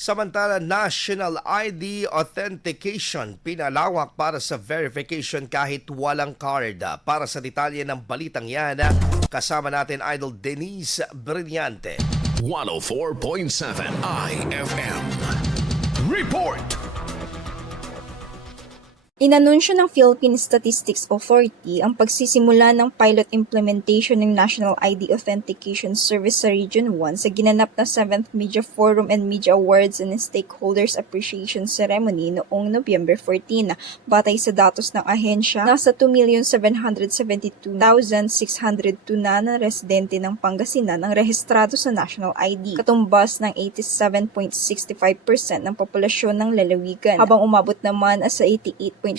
Samantala, National ID Authentication pinalawak para sa verification kahit walang card. Para sa detalye ng balitang yan, kasama natin Idol Denise Brillante. 104.7 IFM. Report! Inanunsyo ng Philippine Statistics Authority ang pagsisimula ng pilot implementation ng National ID Authentication Service sa Region 1 sa ginanap na 7th Media Forum and Media Awards and Stakeholders Appreciation Ceremony noong November 14. Batay sa datos ng ahensya, nasa 2,772,602 na residente ng Pangasinan ang rehistrado sa National ID, katumbas ng 87.65% ng populasyon ng lalawigan, habang umabot naman sa 88.53%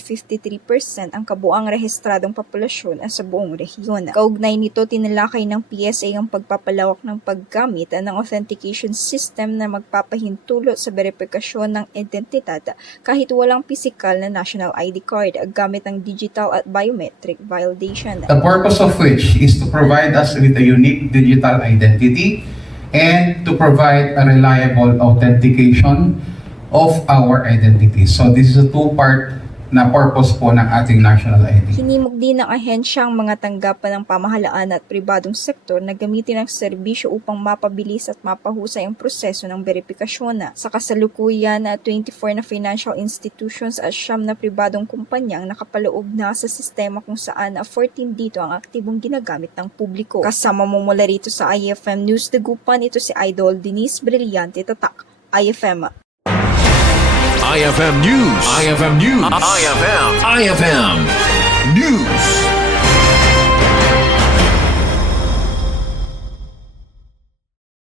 ang kabuang rehistradong populasyon sa buong rehiyon. Kaugnay nito, tinalakay ng PSA ang pagpapalawak ng paggamit ng authentication system na magpapahintulot sa verifikasyon ng identidad kahit walang pisikal na national ID card gamit ang digital at biometric validation. The purpose of which is to provide us with a unique digital identity and to provide a reliable authentication of our identity. So this is a two-part na purpose po ng ating national ID. Hinimok din ng ahensya ang mga tanggapan ng pamahalaan at pribadong sektor na gamitin ang serbisyo upang mapabilis at mapahusay ang proseso ng verifikasyon. Sa kasalukuyan, 24 na financial institutions at 9 na pribadong kumpanyang nakapaloob na sa sistema kung saan 14 dito ang aktibong ginagamit ng publiko. Kasama mo mula rito sa IFM News Dagupan, ito si Idol Denise Brillante, Tatak, IFM. IFM News. IFM News. IFM News.